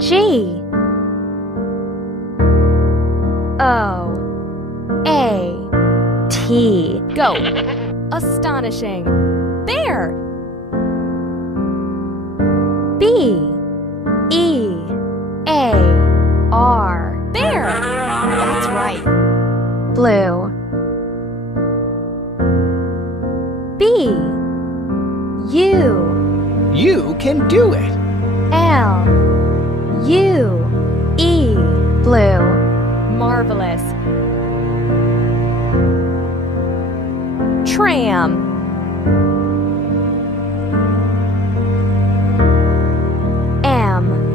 G O A T. Go. Astonishing. Bear. B E A R. Bear. That's right. Blue. B U You can do it. L U E. Blue. Marvelous. Tram. M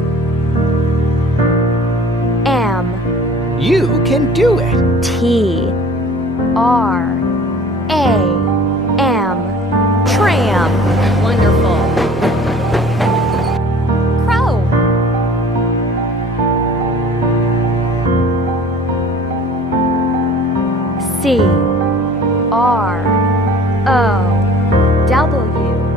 You can do it. T R A M. Tram. Wonderful. Crow. C R O W.